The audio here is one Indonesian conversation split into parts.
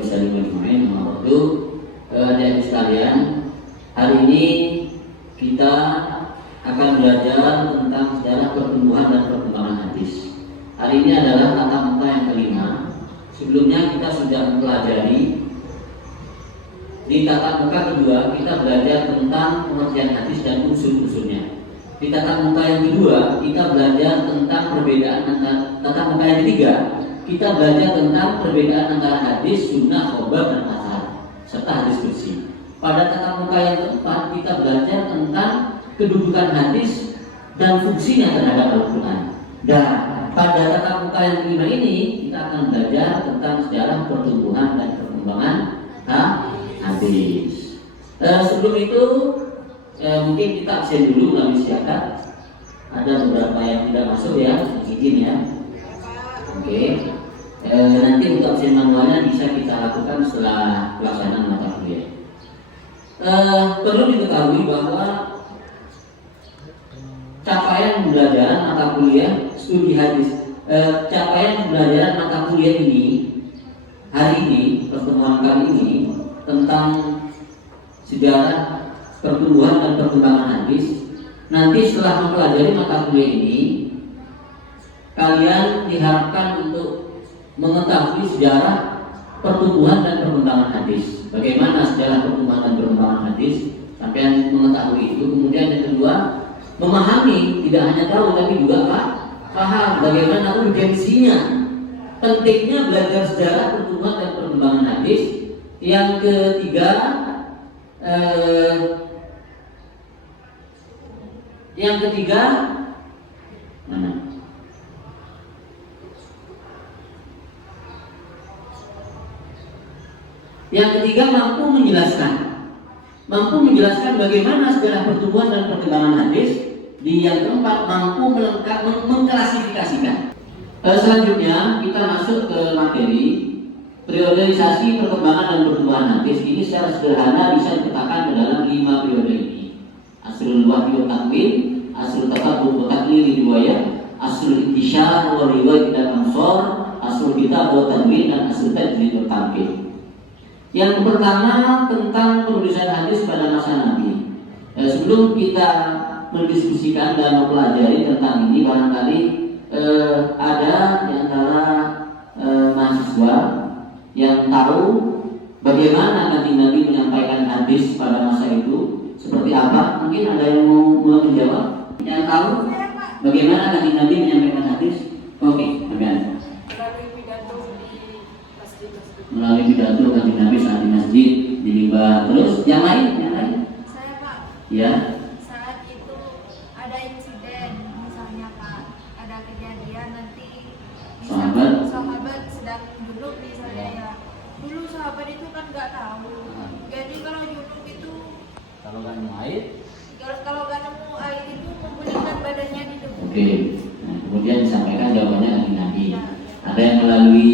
muslimin ajma'in, amma ba'du. Hadirin sekalian, hari ini kita akan belajar tentang sejarah pertumbuhan dan perkembangan hadis. Hari ini adalah tatap muka yang kelima. Sebelumnya kita sudah mempelajari di tatap muka kedua, kita belajar tentang pengertian hadis dan unsur-unsurnya. Di tatap muka yang kedua, kita belajar tentang perbedaan antara tatap muka yang ketiga, kita belajar tentang perbedaan antara hadis, sunnah, khobar, dan athar serta hadis qudsi. Pada tatap muka yang keempat, kita belajar tentang kedudukan hadis dan fungsinya terhadap Al-Quran. Dan pada tatap muka yang kelima ini, kita akan belajar tentang sejarah pertumbuhan dan perkembangan hadis. Sebelum itu, mungkin kita absen dulu melalui syahadat. Ada beberapa yang tidak masuk ya, izin ya. Oke. Nanti untuk absen manualnya bisa kita lakukan setelah pelaksanaan mata kuliah. Perlu diketahui bahwa capaian pembelajaran mata kuliah studi hadis, capaian pembelajaran mata kuliah ini hari ini, pertemuan kali ini tentang sejarah pertumbuhan dan perkembangan hadis. Nanti setelah mempelajari mata kuliah ini, kalian diharapkan untuk mengetahui sejarah pertumbuhan dan perkembangan hadis. Bagaimana sejarah pertumbuhan dan perkembangan hadis? Sampai mengetahui itu. Kemudian yang kedua, memahami, tidak hanya tahu tapi juga paham bagaimana urgensinya, pentingnya belajar sejarah pertumbuhan dan perkembangan hadis. Yang ketiga, mana? Yang ketiga, mampu menjelaskan bagaimana sejarah pertumbuhan dan perkembangan hadis. Di yang keempat, mampu mengklasifikasikan. Selanjutnya kita masuk ke materi periodisasi perkembangan dan pertumbuhan hadis. Ini secara sederhana bisa dipetakan ke dalam 5 periode ini: asrul wahyi wa takwin, asrul tatabbur wa taklil riwayat, asrul intishar wa riwayat dan ansor, asrul kitab wa tanwin, dan asrul tajwid wa tamkin. Yang pertama tentang penulisan hadis pada masa Nabi. Sebelum kita mendiskusikan dan mempelajari tentang ini, barangkali ada di antara mahasiswa yang tahu bagaimana Kanjeng Nabi menyampaikan hadis pada masa itu, seperti apa? Mungkin ada yang mau menjawab? Yang tahu bagaimana Kanjeng Nabi menyampaikan hadis? Oke, amin. Melalui pidato Kanjeng Nabi saat di masjid, di mimbar. Terus yang lain? Saya, Pak. Ya. Saat itu ada insiden, misalnya Pak, ada kejadian nanti sahabat sedang junub misalnya ya. Dulu sahabat itu kan nggak tahu. Jadi kalau junub itu Kalau nggak nemu air itu membunyikan badannya di debu. Oke. Nah, kemudian disampaikan jawabannya Kanjeng Nabi. Ada yang melalui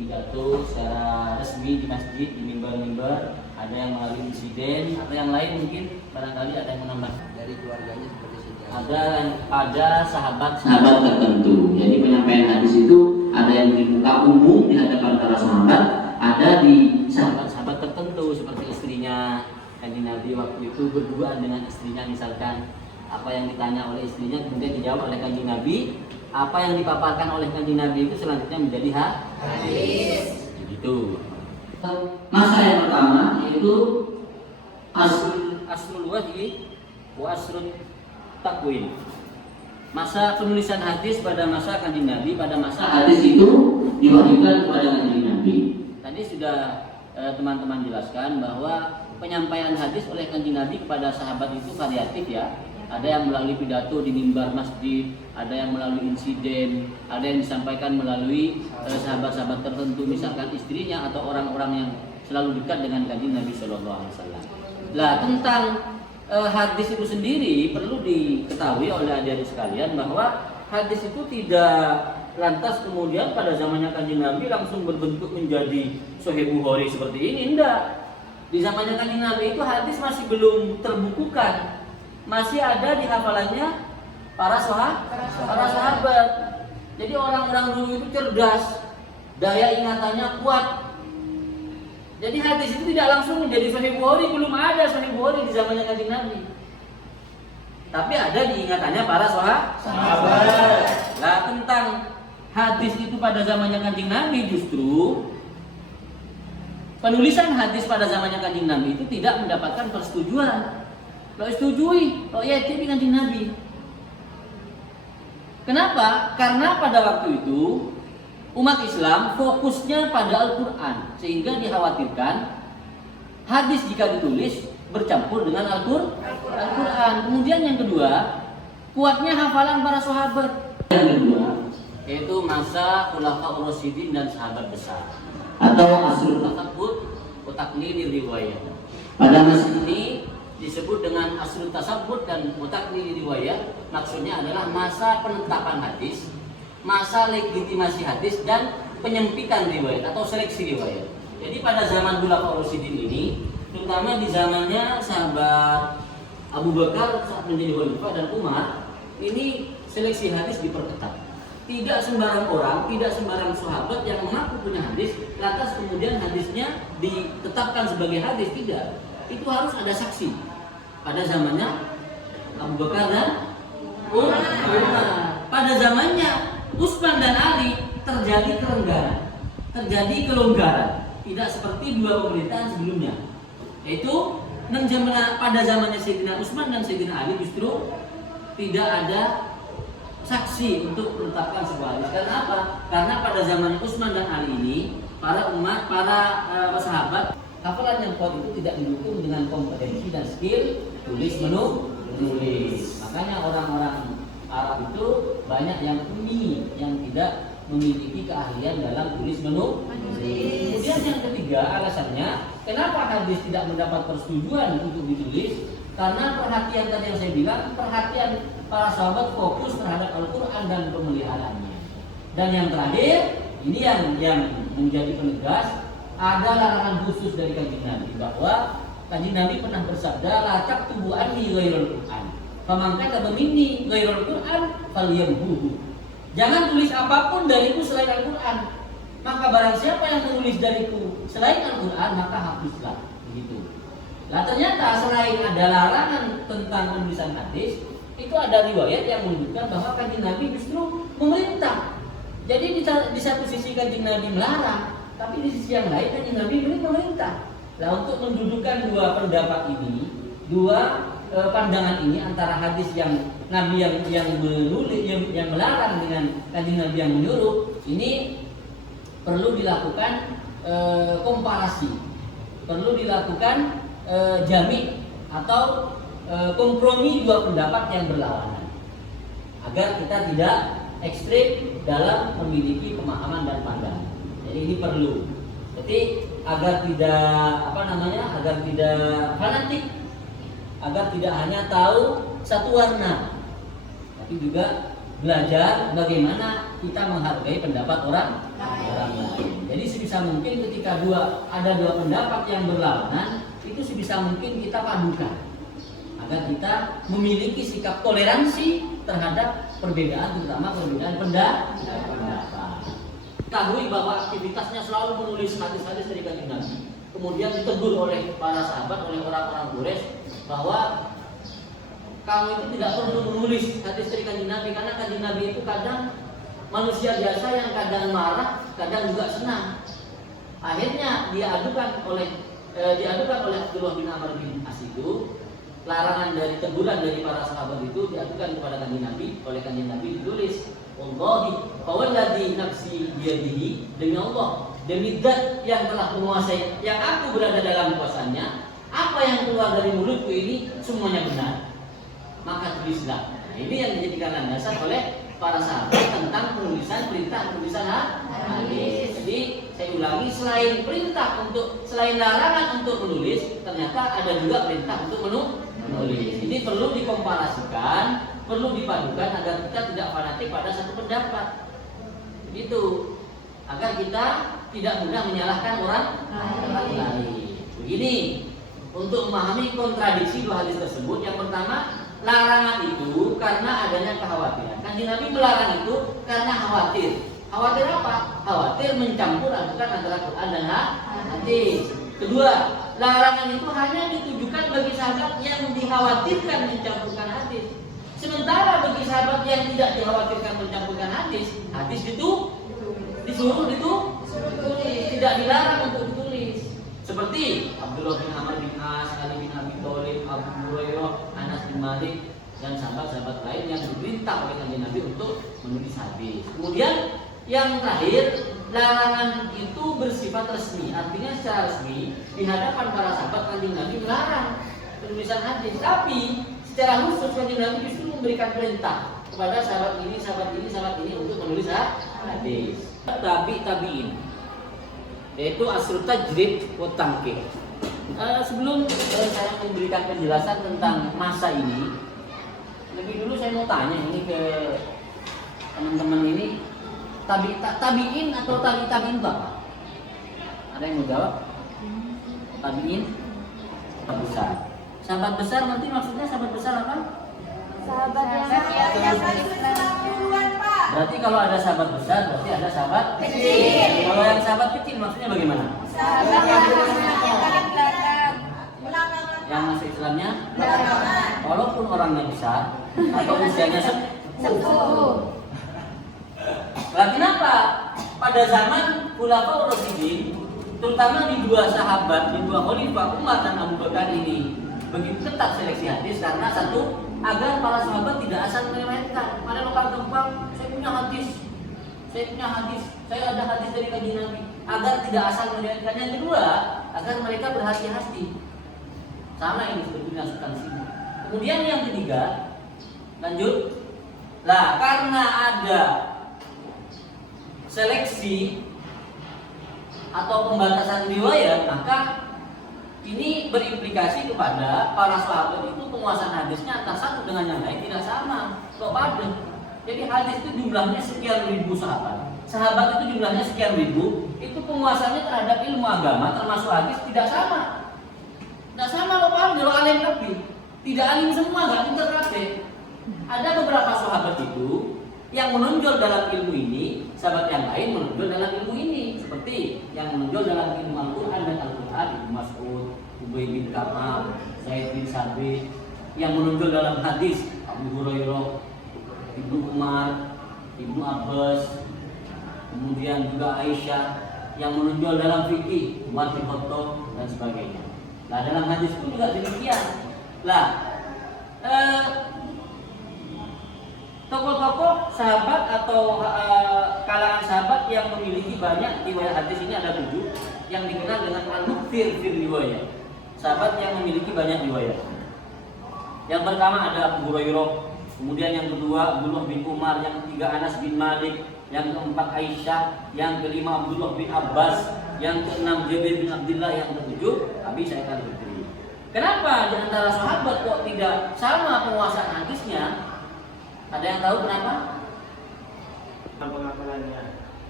pidato secara resmi di masjid, di mimbar-mimbar, ada yang melalui insiden, atau yang lain mungkin barangkali ada yang menambah dari keluarganya seperti sejarah. ada sahabat-sahabat tertentu. Jadi penyampaian hadis itu ada yang di muka umum di hadapan para sahabat, ada di sahabat-sahabat tertentu seperti istrinya Kanjeng Nabi waktu itu berduaan dengan istrinya, misalkan apa yang ditanya oleh istrinya kemudian dijawab oleh Kanjeng Nabi, apa yang dipaparkan oleh Kanjeng Nabi itu selanjutnya menjadi hadis. Begitu. Masa yang pertama yaitu asrul wahyi wa asrul takwin. Masa penulisan hadis pada masa Kanjeng Nabi, pada masa hadis itu diwahyukan kepada Kanjeng Nabi. Tadi sudah teman-teman jelaskan bahwa penyampaian hadis oleh Kanjeng Nabi kepada sahabat itu variatif ya. Ada yang melalui pidato di mimbar masjid, ada yang melalui insiden, ada yang disampaikan melalui sahabat-sahabat tertentu, misalkan istrinya atau orang-orang yang selalu dekat dengan Kanjeng Nabi Shallallahu Alaihi Wasallam. Nah, tentang hadis itu sendiri perlu diketahui oleh adik-adik sekalian bahwa hadis itu tidak lantas kemudian pada zamannya Kanjeng Nabi langsung berbentuk menjadi Sahih Bukhari seperti ini. Enggak. Di zamannya Kanjeng Nabi itu hadis masih belum terbukukan. Masih ada di hafalannya para sahabat. Jadi orang-orang dulu itu cerdas, daya ingatannya kuat. Jadi hadis itu tidak langsung menjadi Sahih Bukhari, belum ada Sahih Bukhari di zamannya Kanjeng Nabi. Tapi ada diingatannya para sahabat. Nah, tentang hadis itu pada zamannya Kanjeng Nabi, justru penulisan hadis pada zamannya Kanjeng Nabi itu tidak mendapatkan persetujuan. Kalau setujui, kalau ya itu Kanjeng Nabi. Kenapa? Karena pada waktu itu umat Islam fokusnya pada Al-Quran, sehingga dikhawatirkan hadis jika ditulis bercampur dengan Al-Quran. Kemudian yang kedua, kuatnya hafalan para sahabat. Yang kedua, yaitu masa Khulafaur Rasyidin dan sahabat besar, atau asrul tasabbut wa taqlil riwayat. Pada masa ini disebut dengan asrul tasabbut dan wa taqlil riwayat. Maksudnya adalah masa penetapan hadis, masa legitimasi hadis, dan penyempitan riwayat atau seleksi riwayat. Jadi pada zaman Khulafaur Rasyidin ini, terutama di zamannya sahabat Abu Bakar saat menjadi khalifah dan Umar, ini seleksi hadis diperketat. Tidak sembarang orang, tidak sembarang sahabat yang mengaku punya hadis, lantas kemudian hadisnya ditetapkan sebagai hadis, tidak. Itu harus ada saksi. Pada zamannya Abu Bakar dan Umar. Pada zamannya Utsman dan Ali terjadi kelonggaran, terjadi kelonggaran, tidak seperti dua pemerintahan sebelumnya. Yaitu pada zamannya Sayyidina Utsman dan Sayyidina Ali justru tidak ada saksi untuk menetapkan sebuah hadis. Karena apa? Karena pada zaman Utsman dan Ali ini para sahabat, hafalan yang kuat itu tidak didukung dengan kompetensi dan skill tulis menulis. Makanya orang-orang Arab itu banyak yang ummi, yang tidak memiliki keahlian dalam tulis menulis. Kemudian yang ketiga, alasannya kenapa hadis tidak mendapat persetujuan untuk ditulis? Karena perhatian tadi yang saya bilang, perhatian para sahabat fokus terhadap Al-Quran dan pemeliharaannya. Dan yang terakhir, ini yang menjadi penegas, ada larangan khusus dari Kanjeng Nabi, bahwa Kanjeng Nabi pernah bersabda, la taktubu anni ghairul Quran, faman kataba minni ghairul Quran falyamhuhu. Jangan tulis apapun dariku selain Al-Quran, maka barang siapa yang menulis dariku selain Al-Quran, maka hapuslah. Begitu. Nah, ternyata selain ada larangan tentang penulisan hadis, itu ada riwayat yang menunjukkan bahwa Kanjeng Nabi justru memerintah. Jadi di satu sisi Kanjeng Nabi melarang, tapi di sisi yang lain Kanjeng Nabi memerintah. Nah, untuk mendudukan dua pendapat ini, dua pandangan ini antara hadis yang Nabi yang menulis, yang melarang, dengan Kanjeng Nabi yang menyuruh, ini perlu dilakukan komparasi, perlu dilakukan jami atau kompromi dua pendapat yang berlawanan, agar kita tidak ekstrim dalam memiliki pemahaman dan pandangan. Jadi ini perlu. Jadi agar tidak fanatik, agar tidak hanya tahu satu warna, tapi juga belajar bagaimana kita menghargai pendapat orang lain. Jadi sebisa mungkin ketika ada dua pendapat yang berlawanan, itu sebisa mungkin kita padukan agar kita memiliki sikap toleransi terhadap perbedaan, terutama perbedaan pendapat. Ketahui bahwa aktivitasnya selalu menulis hadis-hadis dari Kanjeng Nabi. Kemudian ditegur oleh para sahabat, oleh orang-orang Quraisy, bahwa kamu itu tidak perlu menulis hadis dari Kanjeng Nabi, karena Kanjeng Nabi itu kadang manusia biasa yang kadang marah, kadang juga senang. Akhirnya diadukan oleh Abdullah bin Amr bin As itu, larangan dari teguran dari para sahabat itu diadukan kepada Kanjeng Nabi. Oleh Kanjeng Nabi ditulis, wallahi fawalladzi nafsi biyadihi, demi Allah, demi zat yang telah menguasai, yang aku berada dalam kuasanya, apa yang keluar dari mulutku ini semuanya benar, maka tulislah. Nah, ini yang dijadikan landasan oleh para sahabat tentang penulisan hadis. Jadi saya ulangi, selain larangan untuk menulis, ternyata ada juga perintah untuk menulis. Ini perlu dikomparasikan, perlu dipadukan agar kita tidak fanatik pada satu pendapat. Begitu, agar kita tidak mudah menyalahkan orang lain. Begini, untuk memahami kontradiksi dua hadis tersebut, yang pertama, larangan itu karena adanya kekhawatiran. Kanjeng Nabi melarang itu karena khawatir. Khawatir apa? Khawatir mencampur adukan antara Quran dan hadis. Kedua, larangan itu hanya ditujukan bagi sahabat yang dikhawatirkan mencampurkan hadis. Sementara bagi sahabat yang tidak dikhawatirkan mencampurkan hadis, hadis itu disuruh ditulis, tidak dilarang untuk ditulis. Seperti Abdullah bin Amr bin As, Ali bin Abi Thalib, Abu Hurairah, Anas bin Malik, dan sahabat-sahabat lain yang diperintah oleh Kanjeng Nabi untuk menulis hadis. Kemudian yang terakhir, larangan itu bersifat resmi, artinya secara resmi di hadapan para sahabat Kanjeng Nabi melarang penulisan hadis. Tapi secara khusus Kanjeng Nabi justru memberikan perintah kepada sahabat ini, sahabat ini, sahabat ini untuk menulis hadis. Tabi'in, yaitu asrul tajrid wa tangkih. Sebelum saya memberikan penjelasan tentang masa ini, lebih dulu saya mau tanya ini ke teman-teman ini, tabi'in atau tabi'in itu apa? Ada yang mau jawab? Tabi'in sahabat besar. Sahabat besar nanti maksudnya sahabat besar apa? Sahabat yang masuk Islam duluan, Pak. Berarti kalau ada sahabat besar berarti ada sahabat Kecil. Kalau yang sahabat kecil maksudnya bagaimana? Sahabat yang paling belakang. Yang masuk Islamnya Belakangan. walaupun orangnya besar atau usianya Sepuh. Berarti kenapa? Pada zaman Khulafaur Rasyidin, terutama di dua sahabat, di dua khalifah Umar dan Abu Bakar ini begitu ketat seleksi hadis karena satu, agar para sahabat tidak asal meriwayatkan. Pada lokal gampang, saya punya hadis, saya ada hadis dari Kanjeng Nabi, agar tidak asal meriwayatkan. Yang kedua, agar mereka berhati-hati. Sama ini sebetulnya substansi. Kemudian yang ketiga, lanjut. Lah, karena ada seleksi atau pembatasan riwayat, maka ini berimplikasi kepada para sahabat itu penguasaan hadisnya antara satu dengan yang lain tidak sama, kok padat. Jadi hadis itu jumlahnya sekian ribu sahabat itu jumlahnya sekian ribu, itu penguasaannya terhadap ilmu agama termasuk hadis tidak sama. Tidak sama kok paham, kalau alim lebih tidak alim semua, nggak pintar kabeh. Ada beberapa sahabat itu yang menonjol dalam ilmu ini, sahabat yang lain menonjol dalam ilmu ini. Seperti yang menonjol dalam ilmu Al-Quran dan Al-Quran, Ibnu Mas'ud, Ubay bin Ka'ab, Zaid bin Sabit. Yang menonjol dalam hadis, Abu Hurairah, Ibnu Umar, Ibnu Abbas, kemudian juga Aisyah. Yang menonjol dalam fikih, Umar bin Khattab dan sebagainya. Nah, dalam hadis pun juga demikian. Lah, tokoh-tokoh sahabat atau kalangan sahabat yang memiliki banyak riwayat hadis ini ada 7 yang dikenal dengan al-mukthir fil riwayat. Sahabat yang memiliki banyak riwayat. Yang pertama ada Abu Hurairah, kemudian yang kedua Abdullah bin Umar, yang ketiga Anas bin Malik, yang keempat Aisyah, yang kelima Abdullah bin Abbas, yang keenam Jabir bin Abdullah, yang ketujuh Abi Sa'id al-Khudri. Kenapa di antara sahabat kok tidak sama penguasaan hadisnya? Ada yang tahu kenapa?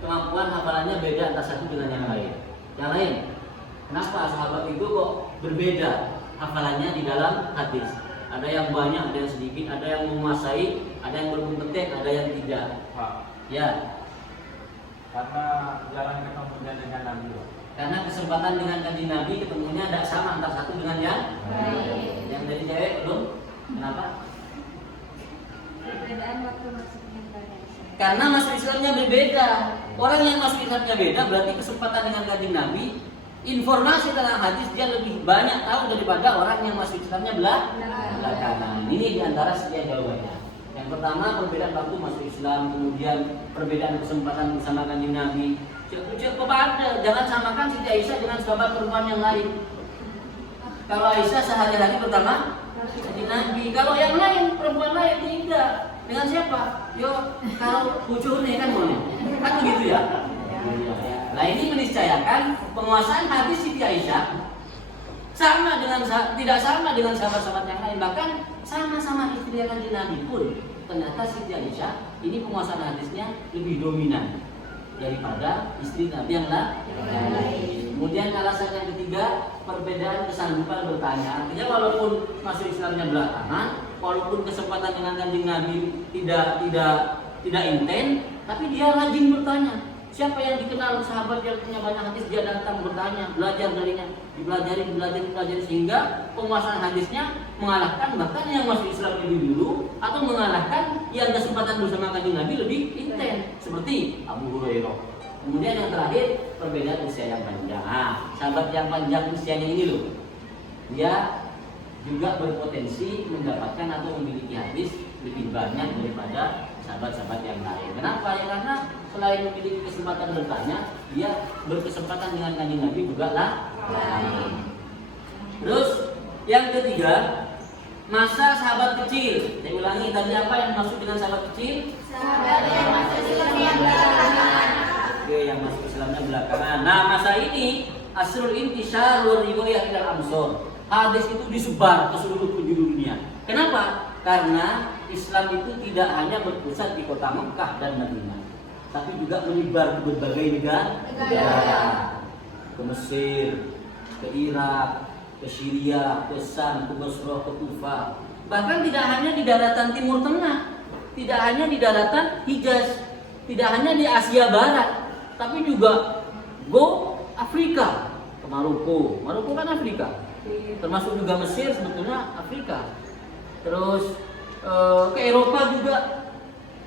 Kemampuan hafalannya beda antara satu dengan yang lain. Yang lain, kenapa sahabat itu kok berbeda hafalannya di dalam hadis? Ada yang banyak, ada yang sedikit, ada yang menguasai, ada yang berkompeten, ada yang tidak. Ya. Karena jarang ketemunya dengan Nabi. Karena kesempatan dengan Kanjeng Nabi ketemunya tidak sama antara satu dengan yang lain. Yang dari cewek belum? Kenapa? Perbedaan waktu masuknya banyak. Karena masuk Islamnya berbeda. Orang yang masuk Islamnya beda berarti kesempatan dengan Kanjeng Nabi, informasi tentang hadis dia lebih banyak tahu daripada orang yang masuk Islamnya belakangan. Ini diantara sekian jawabannya. Yang pertama perbedaan waktu masuk Islam, kemudian perbedaan kesempatan bersama Kanjeng Nabi. Cek kepada, jangan samakan Siti Aisyah dengan sahabat perempuan yang lain. Kalau Aisyah sehari-hari pertama Kanjeng Nabi, kalau yang lain perempuan lain tidak. Dengan siapa? Yo, kalau bojone kan mau kan begitu ya. Nah ini meniscayakan penguasaan hadis Siti Aisyah sama dengan tidak sama dengan sahabat-sahabat yang lain, bahkan sama-sama istri Kanjeng Nabi pun ternyata Siti Aisyah ini penguasaan hadisnya lebih dominan daripada istri Nabi yang lain. Kemudian alasan yang ketiga, perbedaan kesanggupan bertanya. Artinya walaupun masuk Islamnya belakangan, walaupun kesempatan dengan Kanjeng Nabi tidak intens, tapi dia rajin bertanya. Siapa yang dikenal sahabat yang punya banyak hadis, dia datang bertanya, belajar darinya, dipelajari sehingga penguasaan hadisnya mengalahkan bahkan yang masuk Islam lebih dulu atau mengalahkan yang kesempatan bersama kanjeng Nabi lebih intens seperti Abu Hurairah. Kemudian yang terakhir, perbedaan usia yang panjang. Sahabat yang panjang usianya ini loh, dia juga berpotensi mendapatkan atau memiliki hadis lebih banyak daripada sahabat-sahabat yang lain. Kenapa? Ya karena selain memiliki kesempatan bertanya, dia berkesempatan dengan kanjeng Nabi juga lah. Terus yang ketiga, masa sahabat kecil. Saya ulangi, tadi apa yang maksud dengan sahabat kecil? Sahabat yang masuk Islam belakangan. Oke, yang masuk Islamnya belakangan. Nah, masa ini asrul intishar wa riwayah ilal amsor. Hadis itu disebar ke seluruh penjuru dunia. Kenapa? Karena Islam itu tidak hanya berpusat di kota Mekah dan Madinah, tapi juga menyebar ke berbagai negara. Ke Mesir, ke Irak, ke Syria, ke Syam, ke Basrah, ke Kufah. Bahkan tidak hanya di daratan Timur Tengah, tidak hanya di daratan Hijaz, tidak hanya di Asia Barat, tapi juga go Afrika, ke Maroko. Maroko kan Afrika. Termasuk juga Mesir sebetulnya Afrika. Terus ke Eropa juga,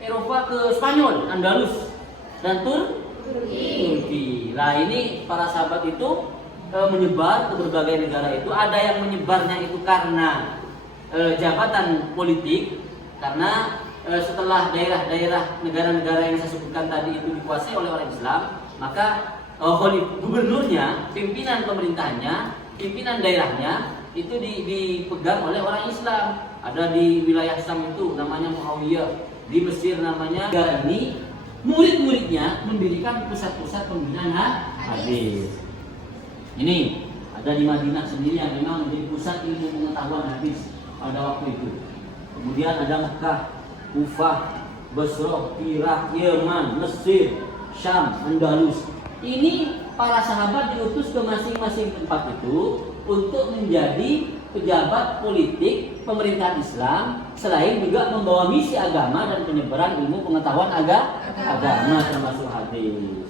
Eropa ke Spanyol, Andalus dan Turki. Nah ini para sahabat itu menyebar ke berbagai negara itu. Ada yang menyebarnya itu karena jabatan politik, karena setelah daerah-daerah negara-negara yang saya sebutkan tadi itu dikuasai oleh orang Islam, maka gubernurnya, pimpinan pemerintahnya, pimpinan daerahnya itu dipegang oleh orang Islam. Ada di wilayah Syam itu namanya Muawiyah, di Mesir namanya. Negara ini murid-muridnya mendirikan pusat-pusat pembinaan hadis. Ini ada di Madinah sendiri yang memang menjadi pusat ilmu pengetahuan hadis pada waktu itu. Kemudian ada Mekah, Kufah, Basrah, Irak, Yaman, Mesir, Syam, Andalus. Ini para sahabat diutus ke masing-masing tempat itu untuk menjadi pejabat politik pemerintahan Islam, selain juga membawa misi agama dan penyebaran ilmu pengetahuan agama termasuk hadis.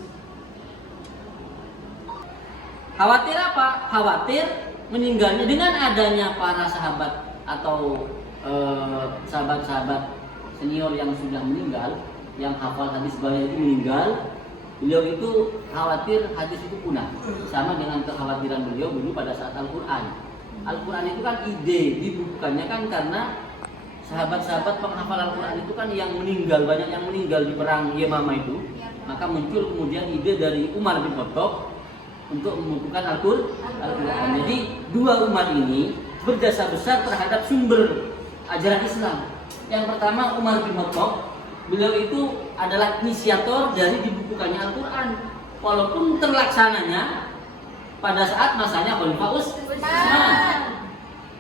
Khawatir apa? Khawatir meninggalnya dengan adanya para sahabat atau sahabat-sahabat senior yang sudah meninggal, yang hafal hadis banyak itu meninggal. Beliau itu khawatir hadis itu punah, sama dengan kekhawatiran beliau dulu pada saat Al-Quran. Al-Quran itu kan ide dibukukannya kan karena sahabat-sahabat penghafal Al-Quran itu kan yang meninggal, banyak yang meninggal di perang Yamamah itu. Maka muncul kemudian ide dari Umar bin Khattab untuk membukukan Al-Quran. Jadi dua Umar ini berdasar besar terhadap sumber ajaran Islam. Yang pertama Umar bin Khattab, beliau itu adalah inisiator dari dibukukannya Al-Quran, walaupun terlaksananya pada saat masanya Khalifah Utsman.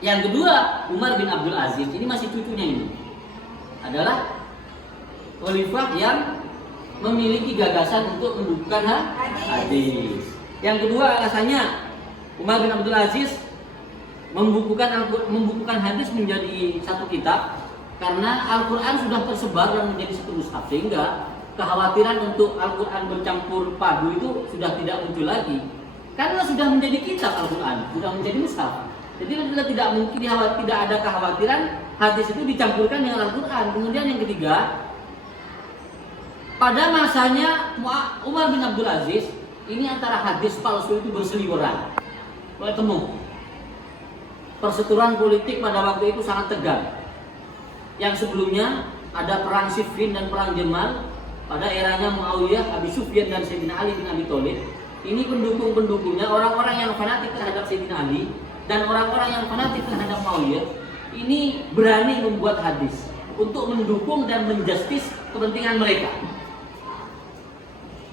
Yang kedua Umar bin Abdul Aziz, ini masih cucunya ini, adalah khalifah yang memiliki gagasan untuk membukukan hadis. Yang kedua alasannya Umar bin Abdul Aziz membukukan hadis menjadi satu kitab karena Al-Quran sudah tersebar dan menjadi satu mushaf, sehingga kekhawatiran untuk Al-Quran bercampur padu itu sudah tidak muncul lagi karena sudah menjadi kitab Al-Quran, sudah menjadi mushaf. Jadi tidak mungkin tidak ada kekhawatiran hadis itu dicampurkan dengan Al-Quran. Kemudian yang ketiga, pada masanya Umar bin Abdul Aziz ini antara hadis palsu itu berseliweran. Boleh temu. Perseteruan politik pada waktu itu sangat tegang. Yang sebelumnya ada perang Siffin dan perang Jamal pada eranya Muawiyah, Abi Sufyan dan Sayyidina Ali bin Abi Thalib. Ini pendukung-pendukungnya orang-orang yang fanatik terhadap Sayyidina Ali dan orang-orang yang fanatik terhadap Muawiyah ini berani membuat hadis untuk mendukung dan menjustis kepentingan mereka.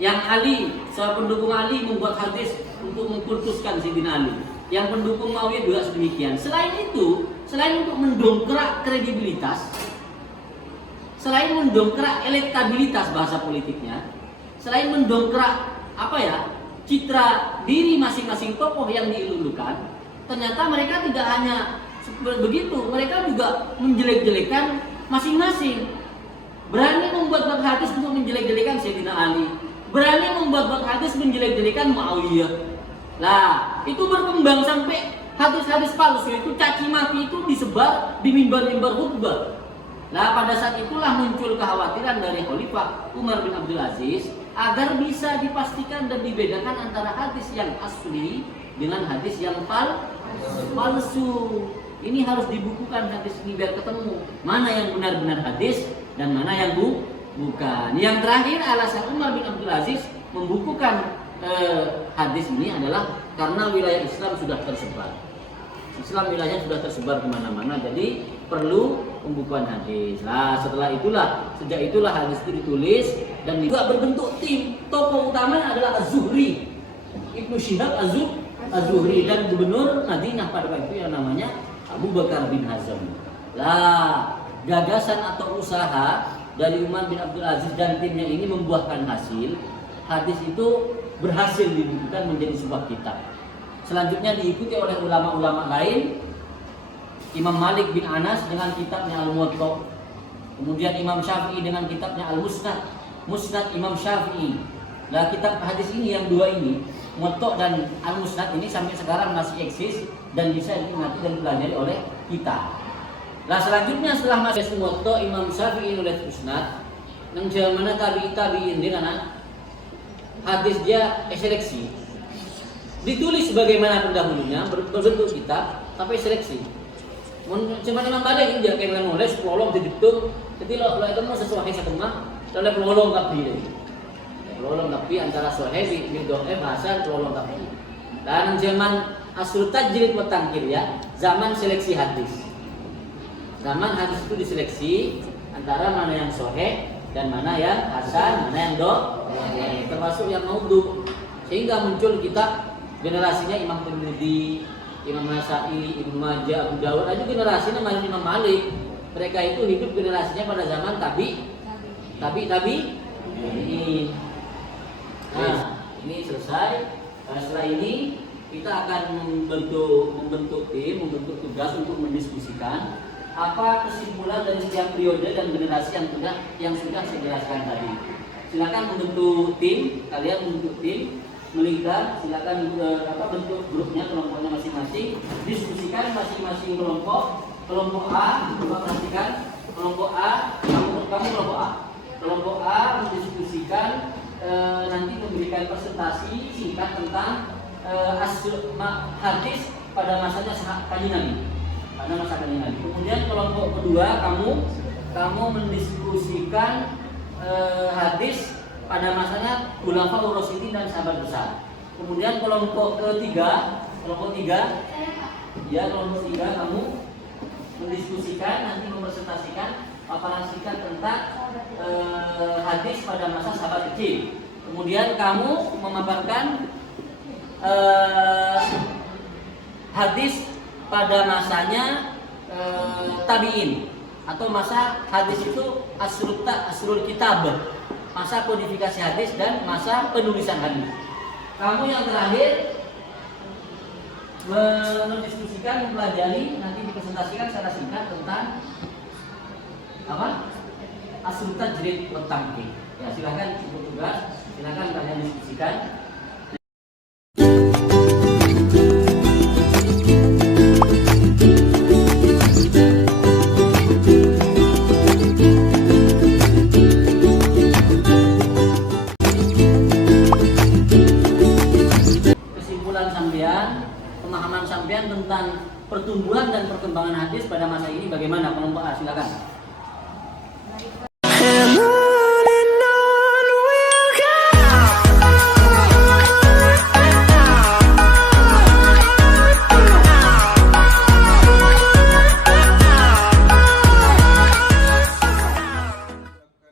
Yang Ali, seorang pendukung Ali membuat hadis untuk mengkultuskan Sayyidina Ali. Yang pendukung Muawiyah juga sedemikian. Selain itu, selain untuk mendongkrak kredibilitas, selain mendongkrak elektabilitas bahasa politiknya, selain mendongkrak citra diri masing-masing tokoh yang dielulukan, ternyata mereka tidak hanya begitu, mereka juga menjelek-jelekan masing-masing. Berani membuat hadis untuk menjelek-jelekan Sayyidina Ali, berani membuat hadis menjelek-jelekan Muawiyah. Lah, itu berkembang sampai hadis-hadis palsu itu caci maki itu disebar di mimbar-mimbar khutbah. Nah, pada saat itulah muncul kekhawatiran dari Khalifah Umar bin Abdul Aziz agar bisa dipastikan dan dibedakan antara hadis yang asli dengan hadis yang palsu. Ini harus dibukukan hadis ini biar ketemu mana yang benar-benar hadis dan mana yang bukan. Yang terakhir, alasan Umar bin Abdul Aziz membukukan hadis ini adalah karena wilayah Islam sudah tersebar. Islam wilayahnya sudah tersebar kemana-mana, jadi perlu pembukuan hadis. Nah, sejak itulah hadis itu ditulis dan juga berbentuk tim. Tokoh utamanya adalah Az-Zuhri, Ibnu Syihab Az-Zuhri, dan gubernur Madinah pada waktu itu yang namanya Abu Bakar bin Hazm. Lah, gagasan atau usaha dari Umar bin Abdul Aziz dan timnya ini membuahkan hasil. Hadis itu berhasil dibukukan menjadi sebuah kitab. Selanjutnya diikuti oleh ulama-ulama lain, Imam Malik bin Anas dengan kitabnya Al-Muwatta, kemudian Imam Syafi'i dengan kitabnya Al-Musnad, Musnad Imam Syafi'i. Nah, kitab hadis ini yang dua ini, Muwatta dan Al-Musnad ini sampai sekarang masih eksis dan bisa dinikmati dan dipelajari oleh kita. Nah, selanjutnya setelah masuk Muwatta, Imam Syafi'i oleh Musnad, yang mana tabi'in dengan hadis dia seleksi. Ditulis sebagaimana pendahulunya berbentuk kitab tapi seleksi. Cuma Imam Malik dia kayak nulis pelolong dihitung, jadi lo itu mau sesuai setengah, lalu pelolong tapi pelolong tapi antara sahih di bahasa pelolong tapi. Dan zaman Asrul Tajrid wa Tangkir ya, zaman seleksi hadis. Zaman hadis itu diseleksi antara mana yang sahih dan mana yang hasan, mana yang termasuk yang maudhu, sehingga muncul kitab generasinya Imam Tirmidzi, Imam Nasa'i, Ibnu Majah, Abu Dawud, ada generasinya malah Imam Malik. Mereka itu hidup generasinya pada zaman tabi. Nah, ini selesai. Setelah ini kita akan membentuk tim, membentuk tugas untuk mendiskusikan apa kesimpulan dari setiap periode dan generasi yang sudah saya jelaskan tadi. Silakan membentuk tim, kalian membentuk tim. Melihat, silakan bentuk grupnya, kelompoknya masing-masing, diskusikan masing-masing kelompok. Kelompok A, coba perhatikan, kelompok A, kamu kelompok A mendiskusikan nanti memberikan presentasi singkat tentang hadis pada masanya Kanjeng Nabi, pada masa Kanjeng Nabi. Kemudian kelompok kedua, kamu mendiskusikan hadis pada masanya Khulafaur Rasyidin dan sahabat besar. Kemudian kelompok tiga kamu mendiskusikan, nanti mempresentasikan paparan singkat tentang hadis pada masa sahabat kecil. Kemudian kamu memaparkan hadis pada masanya tabi'in, atau masa hadis itu asrul kitab, masa kodifikasi hadis dan masa penulisan hadis. Kamu yang terakhir mendiskusikan, mempelajari, nanti dipresentasikan secara singkat tentang apa? Asrul Tajrid wa Tangkir. Ya, silakan untuk tugas, silakan kalian diskusikan. Pemahaman sampean tentang pertumbuhan dan perkembangan hadis pada masa ini bagaimana? Kelompok A, silakan.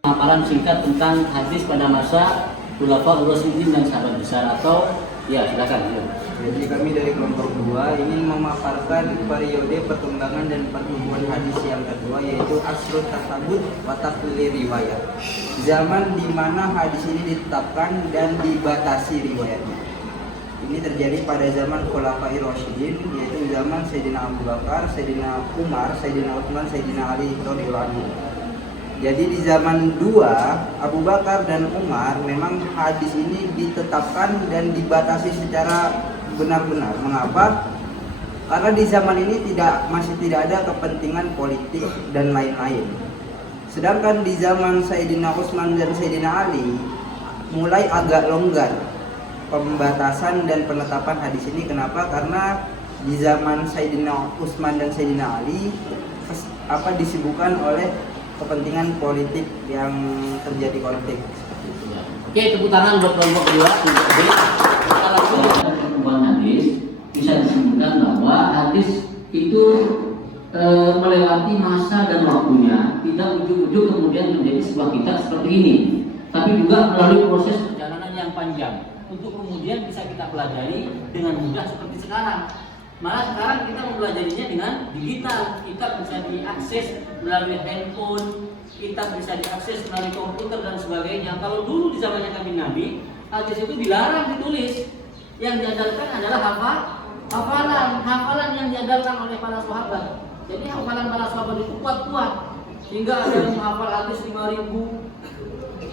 Pemaparan singkat tentang hadis pada masa Khulafaur Rasyidin dan sahabat besar, atau ya silakan. Jadi kami dari kelompok 2 ingin memaparkan periode perkembangan dan pertumbuhan hadis yang kedua, yaitu asrul tasabut wa taqlil riwayat. Zaman di mana hadis ini ditetapkan dan dibatasi riwayatnya. Ini terjadi pada zaman Khulafaur Rasyidin, yaitu zaman Sayyidina Abu Bakar, Sayyidina Umar, Sayyidina Utsman, Sayyidina Ali radhiyallahu anhu. Jadi di zaman dua Abu Bakar dan Umar memang hadis ini ditetapkan dan dibatasi secara benar-benar. Mengapa? Karena di zaman ini masih tidak ada kepentingan politik dan lain-lain. Sedangkan di zaman Sayyidina Utsman dan Sayyidina Ali mulai agak longgar pembatasan dan penetapan hadis ini. Kenapa? Karena di zaman Sayyidina Utsman dan Sayyidina Ali disibukkan oleh kepentingan politik yang terjadi konflik. Oke, tepuk tangan buat kelompok kedua. Kalau dalam perkembangan hadis bisa disebutkan bahwa hadis itu melewati masa dan waktunya, tidak ujung-ujung kemudian menjadi sebuah kitab seperti ini, tapi juga melalui proses perjalanan yang panjang untuk kemudian bisa kita pelajari dengan mudah seperti sekarang. Malah sekarang kita mempelajarinya dengan digital, kitab bisa diakses melalui handphone, kitab bisa diakses melalui komputer dan sebagainya. Kalau dulu di zamannya Nabi, hadis itu dilarang ditulis. Yang diandalkan adalah hafalan yang diandalkan oleh para sahabat. Jadi hafalan para sahabat itu kuat-kuat, sehingga ada yang menghafal hadis 5.000,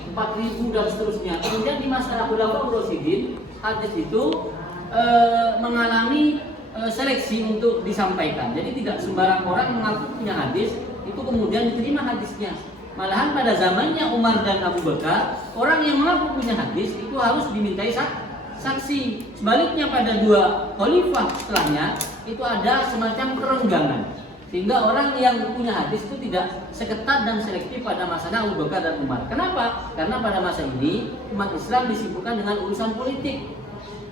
4.000 dan seterusnya. Kemudian di masa Khulafaur Rasyidin, hadis itu mengalami seleksi untuk disampaikan. Jadi tidak sembarang orang mengaku punya hadis itu kemudian diterima hadisnya. Malahan pada zamannya Umar dan Abu Bakar, orang yang mengaku punya hadis itu harus dimintai saksi. Sebaliknya pada dua khalifah setelahnya itu ada semacam kerenggangan, sehingga orang yang punya hadis itu tidak seketat dan selektif pada masanya Abu Bakar dan Umar. Kenapa? Karena pada masa ini umat Islam disibukkan dengan urusan politik,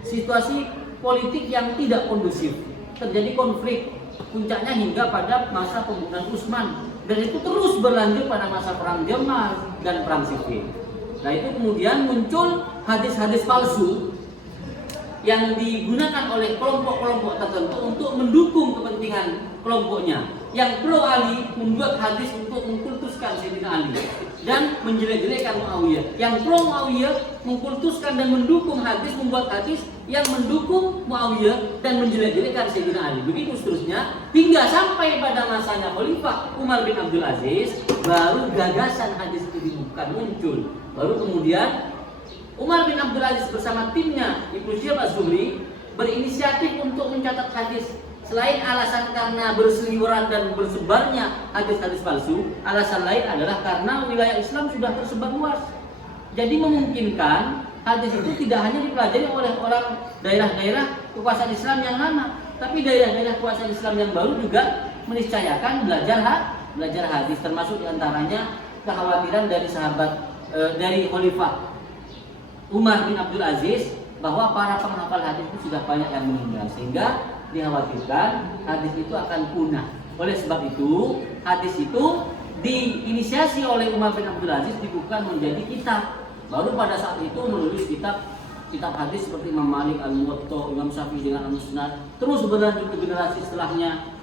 situasi politik yang tidak kondusif, terjadi konflik, puncaknya hingga pada masa pembunuhan Utsman, dan itu terus berlanjut pada masa perang Jamal dan perang Siffin. Nah itu kemudian muncul hadis-hadis palsu yang digunakan oleh kelompok-kelompok tertentu untuk mendukung kepentingan kelompoknya. Yang pro Ali membuat hadis untuk mengkultuskan Sayyidina Ali dan menjelek-jelekan Muawiyah. Yang pro Muawiyah mengkultuskan dan mendukung hadis, membuat hadis yang mendukung Muawiyah dan menjelek-jelekan Sayyidina Ali. Begitu seterusnya hingga sampai pada masanya Khalifah Umar bin Abdul Aziz, baru gagasan hadis itu bukan muncul. Baru kemudian Umar bin Abdul Aziz bersama timnya Ibnu Syihab Az-Zuhri berinisiatif untuk mencatat hadis. Selain alasan karena berseliweran dan bersebarnya hadis-hadis palsu, alasan lain adalah karena wilayah Islam sudah tersebar luas. Jadi memungkinkan hadis itu tidak hanya dipelajari oleh orang daerah-daerah kekuasaan Islam yang lama, tapi daerah-daerah kekuasaan Islam yang baru juga meniscayakan belajar hadis, termasuk diantaranya kekhawatiran dari dari Khalifah Umar bin Abdul Aziz bahwa para penghafal hadis itu sudah banyak yang meninggal, sehingga dikhawatirkan hadis itu akan punah. Oleh sebab itu, hadis itu diinisiasi oleh Umar bin Abdul Aziz dibuka menjadi kitab. Baru pada saat itu menulis kitab hadis seperti Imam Malik, Al-Muwatta, Imam Syafi'i dengan Al-Musnad. Terus berlanjut ke generasi setelahnya.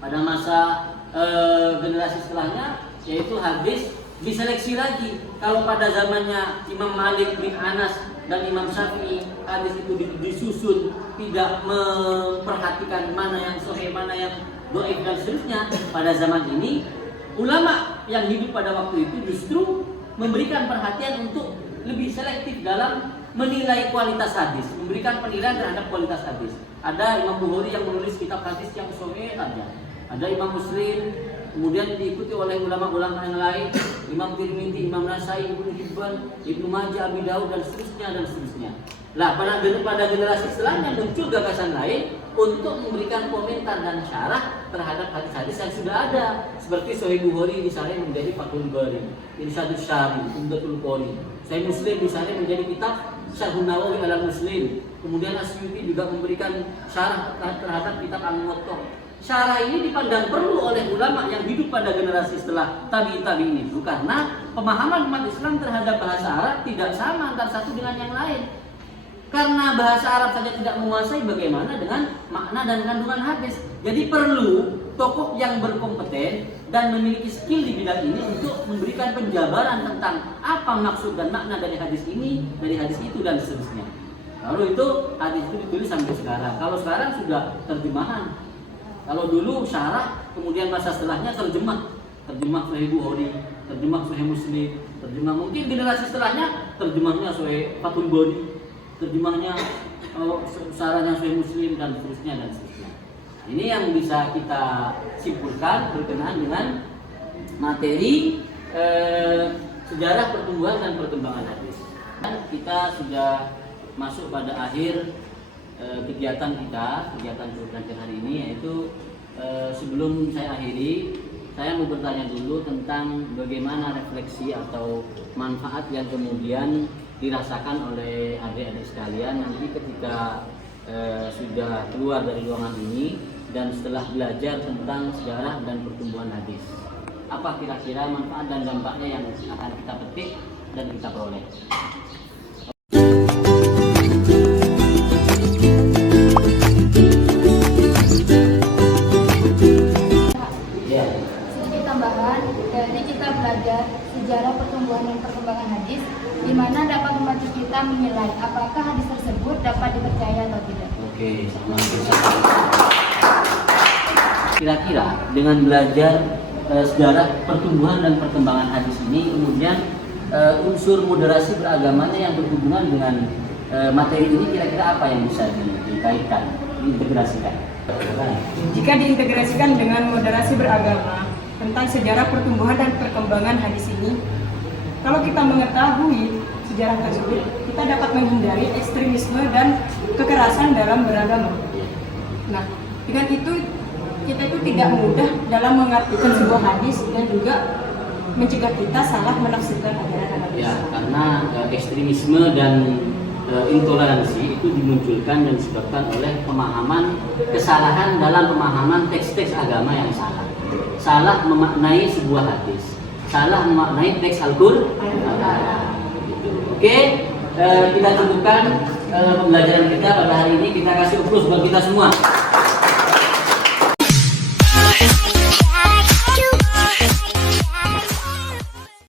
Pada masa generasi setelahnya, yaitu hadis diseleksi lagi. Kalau pada zamannya Imam Malik bin Anas dan Imam Syafi'i, hadis itu disusun, tidak memperhatikan mana yang sahih, mana yang dhaif dan seterusnya. Pada zaman ini, ulama yang hidup pada waktu itu justru memberikan perhatian untuk lebih selektif dalam menilai kualitas hadis, memberikan penilaian terhadap kualitas hadis. Ada Imam Bukhari yang menulis kitab hadis yang sahih saja. Ada Imam Muslim, kemudian diikuti oleh ulama-ulama yang lain, Imam Tirmidzi, Imam Nasai, Ibnu Hibban, Ibnu Majah, Abi Daud dan seterusnya. Nah, pada generasi setelahnya muncul gagasan lain untuk memberikan komentar dan syarah terhadap hadis-hadis yang sudah ada, seperti Sahih Bukhari misalnya menjadi Fathul Bari, Irsyadus Syari, Umdatul Qari. Sahih Muslim misalnya menjadi kitab Syarhun Nawawi ala Muslim. Kemudian Asyuti juga memberikan syarah terhadap kitab Al-Muwatta. Syarah ini dipandang perlu oleh ulama yang hidup pada generasi setelah tabi'in itu, karena pemahaman umat Islam terhadap bahasa Arab tidak sama antara satu dengan yang lain. Karena bahasa Arab saja tidak menguasai, bagaimana dengan makna dan kandungan hadis. Jadi perlu tokoh yang berkompeten dan memiliki skill di bidang ini untuk memberikan penjabaran tentang apa maksud dan makna dari hadis ini, dari hadis itu dan seterusnya. Lalu itu hadis itu ditulis sampai sekarang. Kalau sekarang sudah terjemahan. Kalau dulu syarah, kemudian masa setelahnya terjemah. terjemah Sahih Bukhari, terjemah Sahih Muslim, terjemah mungkin generasi setelahnya terjemahnya Sahih Fathul Bari, terjemahnya sarahnya Sahih Muslim dan seterusnya dan seterusnya. Ini yang bisa kita simpulkan berkenaan dengan materi sejarah pertumbuhan dan perkembangan hadis. Dan kita sudah masuk pada akhir kegiatan pembelajaran hari ini, yaitu sebelum saya akhiri, saya mau bertanya dulu tentang bagaimana refleksi atau manfaat yang kemudian dirasakan oleh adik-adik sekalian nanti ketika sudah keluar dari ruangan ini dan setelah belajar tentang sejarah dan pertumbuhan hadis. Apa kira-kira manfaat dan dampaknya yang akan kita petik dan kita peroleh? Sedikit tambahan, dari kita belajar sejarah pertumbuhan dan perkembangan hadis, di mana dapat membantu kita menilai apakah hadis tersebut dapat dipercaya atau tidak. Oke, kira-kira dengan belajar sejarah pertumbuhan dan perkembangan hadis ini, kemudian unsur moderasi beragamanya yang berhubungan dengan materi ini, kira-kira apa yang bisa dikaitkan, diintegrasikan? Jika diintegrasikan dengan moderasi beragama tentang sejarah pertumbuhan dan perkembangan hadis ini, kalau kita mengetahui sejarah tersebut, kita dapat menghindari ekstremisme dan kekerasan dalam beragama. Nah, dengan itu kita itu tidak mudah dalam mengartikan sebuah hadis dan juga mencegah kita salah menafsirkan ajaran hadis. Ya, karena ekstremisme dan intoleransi itu dimunculkan dan disebabkan oleh kesalahan dalam pemahaman teks-teks agama yang salah memaknai sebuah hadis, salah memaknai teks Al-Qur'an. Gitu. Oke, kita cukupkan pembelajaran kita pada hari ini. Kita kasih applause buat kita semua.